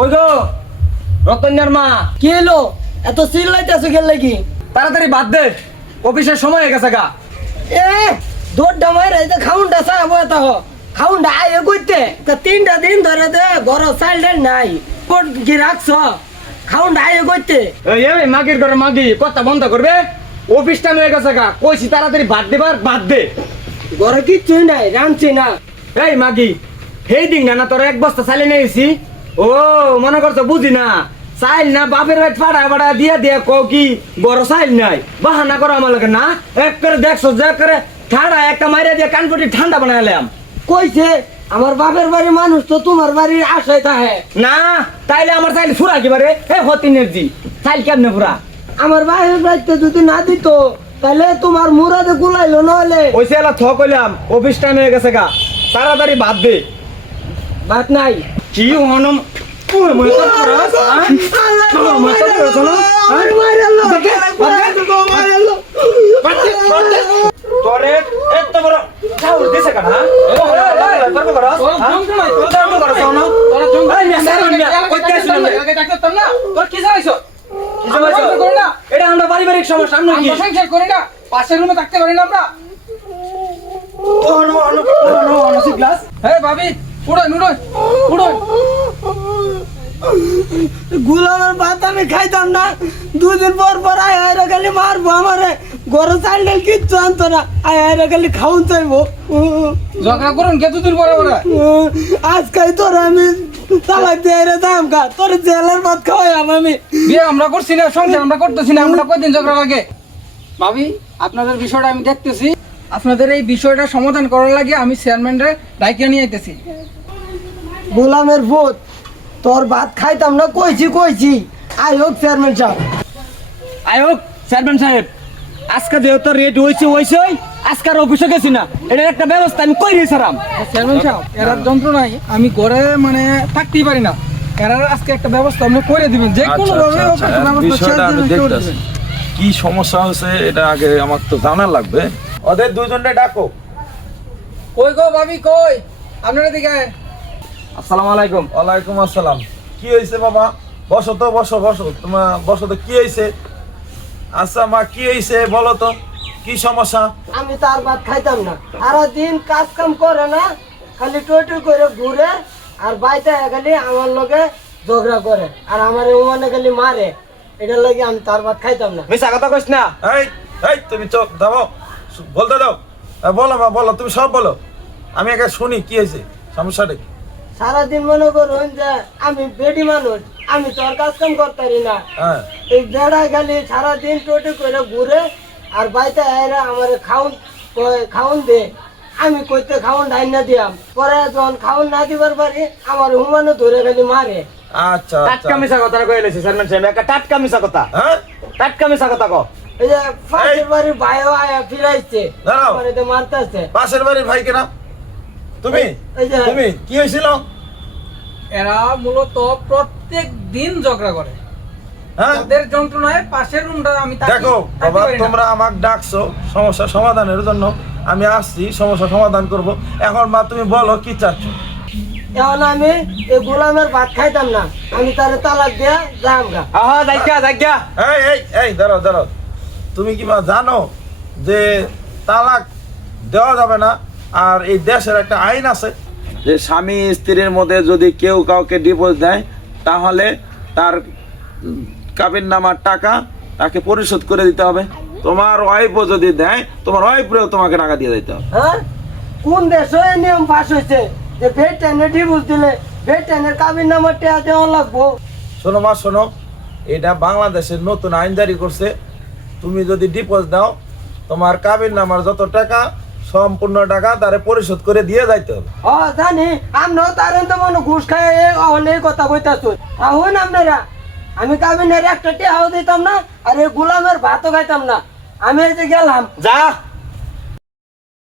ওই গো? রতন্যার মা। কি এত লাগি? তাড়াতাড়ি বাদ দে। অফিসের সময় হয়ে গেছে গা। এ এই যে খাউনটা চাইব এত খাউনটা আয় কইতে তা তিনটা দিন ধরে দে ঘর চাইল্ড নাই। কি রাখছ? খাউনটা আয় কইতে। এই এই মাগির ঘরে মাগি কথা বন্ধ করবে? অফিস টাইম হয়ে গেছে গা। কইছি তাড়াতাড়ি বাদ দেবার বাদ দে। ঘরে কিচ্ছুই নাই রাঁধছি না। এই মাগি সেই দিন না তোর এক বস্তা চাইলে নিয়েছি ও মনে করছ বুঝি না? চাইল না বাপের বাড়ি ফাড়া ফাড়া দিয়া দিয়া কও কি বড় চাইল নাই? বাহানা করো আমার লাগে না? এক করে দেখছ যে করে ঠাড়া একটা মাইরা দিয়ে কানপটি ঠান্ডা বানাইলাম কইছে আমার বাপের বাড়ির মানুষ তো তোমার বাড়ির আশায় থাকে। না তাইলে আমার চাইলে ফুরা একেবারে হে হতিনের জি চাইল কেমনে ফুরা? আমার বাপের বাড়িতে যদি না দিত তাহলে তোমার মুরাদে গুলাইলো নইলে। ওই এলা থ কইলাম অফিস টাইম হয়ে গেছে গা তাড়াতাড়ি বাদ দে। ভাত নাই। কি হনম হ্যাঁ? করস, হ্যাঁ? তোরে হ্যাঁ? হ্যাঁ? এটা আমরা পারিবারিক সমস্যা আমরা কি পাশের রুমে থাকতে পারি না আমরা গ্লাস। হ্যাঁ ভাবি উড়োন উড়োন উড়োন গুলামের ভাত আমি খাইতাম না। দুদিন পর পর আয় আয় খালি মারবো আমারে। গরম চাল ডাল কিচ্ছু আনতো না। আয় আয় খালি খাউন চাইব। ঝগড়া করুন কে দুদিন পরে পরে। আজকাল তোর আমি তালাক দিয়ে রে দাম খা তোর জেলের ভাত খাওয়াই আমি। বিয়ে আমরা করছি না সংসার আমরা করতেছি না। আমরা কয়দিন ঝগড়া লাগে? ভাবি আপনাদের বিষয়টা আমি দেখতেছি। আপনাদের এই বিষয়টা সমাধান করার লাগে আমি চেয়ারম্যানরে ডাইকে নিয়ে আইতেছি। গোলামের ভূত তোর ভাত খাইতাম না কইছি কইছি। আই হোক চেয়ারম্যান সাহেব। আই হোক চেয়ারম্যান সাহেব। আজকে যেহেতু রেট হয়েছে হয়েছে আজকার অফিসে গেছি না। এটার একটা ব্যবস্থা আমি কই রেছিলাম চেয়ারম্যান সাহেব এরার নাই। আমি ঘরে মানে থাকতেই পারি না। এরার আজকে একটা ব্যবস্থা আপনি করে দিবেন। যে কোনো আচ্ছা, ভাবে কি সমস্যা হয়েছে এটা আগে আমার তো জানা লাগবে। ওদের দুজনটা ডাকো। কই গো ভাবি কই? আপনারা দিকে। আসসালামু আলাইকুম। ওয়ালাইকুম আসসালাম। কি হয়েছে বাবা? বসো তো বসো বসো। তোমার বসো তো কি হয়েছে? আচ্ছা মা কি হয়েছে? বলো তো কি সমস্যা? আমি তার ভাত খাইতাম না। আর দিন কাজ কাম করে না খালি টই টই করে ঘুরে আর বাইতে খালি আমার লগে ঝগড়া করে। আর আমার উমানে খালি মারে। এটার লাগে আমি তার ভাত খাইতাম না। মিশা কথা কইস না। এই এই তুমি চোখ দাও বলতে দাও। বলো মা বলো তুমি সব বলো। আমি একে শুনি কি হয়েছে সমস্যাটা কি? সারাদিন মনে করুন যে আমি বেডি মানুষ আমি তো আর কাজ কাম করতারি না। হ্যাঁ। এই বেড়া খালি সারাদিন টোটি করে ঘুরে আর বাইতে আয়রা আমার খাউন কয় খাউন দে। আমি কইতে খাউন ডাইন না দিয়াম। পরে যখন খাউন না দিবার পারি আমার হুমানো ধরে খালি মারে। আচ্ছা আচ্ছা। টাটকা মিশা কথা কই লাইছি চেয়ারম্যান সাহেব। একটা টাটকা মিশা কথা। হ্যাঁ? টাটকা মিশা কথা কও। এই যে পাশের বাড়ির ভাইও আয়া ফিরাইছে। দাঁড়াও। আমার এতে মারতেছে। পাশের বাড়ির ভাই কেনা? তুমি? এই যে তুমি? কি হয়েছিল? এরা মূলত প্রত্যেক দিন ঝগড়া করে। হ্যাঁ? তাদের যন্ত্রণায় পাশের রুমটা আমি দেখো বাবা তোমরা আমাকে ডাকছো সমস্যা সমাধানের জন্য। আমি আসছি সমস্যা সমাধান করব। এখন মা তুমি বলো কি চাচ্ছ? এখন আমি এই গোলামের ভাত খাইতাম না। আমি তার তালাক দিয়া যাম গা। আহা যাইগা যাইগা। এই এই এই দাঁড়াও দাঁড়াও। তুমি কি বা জানো যে তালাক দেওয়া যাবে না? আর এই দেশের একটা আইন আছে। যে স্বামী স্ত্রীর মধ্যে যদি কেউ কাউকে ডিভোর্স দেয় তাহলে তার কাবিন নামার টাকা তাকে পরিশোধ করে দিতে হবে। তোমার ওয়াইফও যদি দেয় তোমার ওয়াইফরেও তোমাকে টাকা দিয়ে দিতে হবে। হ্যাঁ? কোন দেশে এই নিয়ম পাস হয়েছে? যে টেনে ডিভোর্স দিলে ভেট টেনের কাবির নামার টেয়া দেওয়া লাগবো। শোনো মা শোনো। এটা বাংলাদেশের নতুন আইন জারি করছে। তুমি যদি ডিপোজ দাও তোমার কাবির নামার যত টাকা সম্পূর্ণ টাকা তারে পরিশোধ করে দিয়ে যাইতে হবে। ও জানি। আমরাও তার তো মনে ঘুষ খাই অনেক কথা কইতাছ। আহুন আপনারা। আমি কাবিনের একটা টেহাও দিতাম না আর এই গোলামের ভাতও খাইতাম না। আমি এই যে গেলাম। যা।